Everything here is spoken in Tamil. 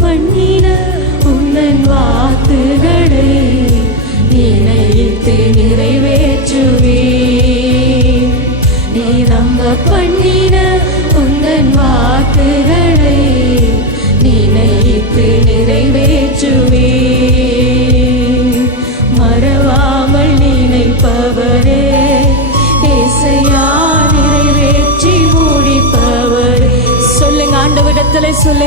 பண்ணின உந்தன் வாக்குகளை நினைத்து நிறைவேற்றுவே. நீ நம்ப பண்ணின உந்தன் வாக்குகளை நினைத்து நிறைவேற்றுவே. மறவாமல் நினைப்பவரே ஏசையா, நிறைவேற்றி முடிப்பவரே. சொல்லுங்க, ஆண்டவரிடத்துல சொல்லுங்க.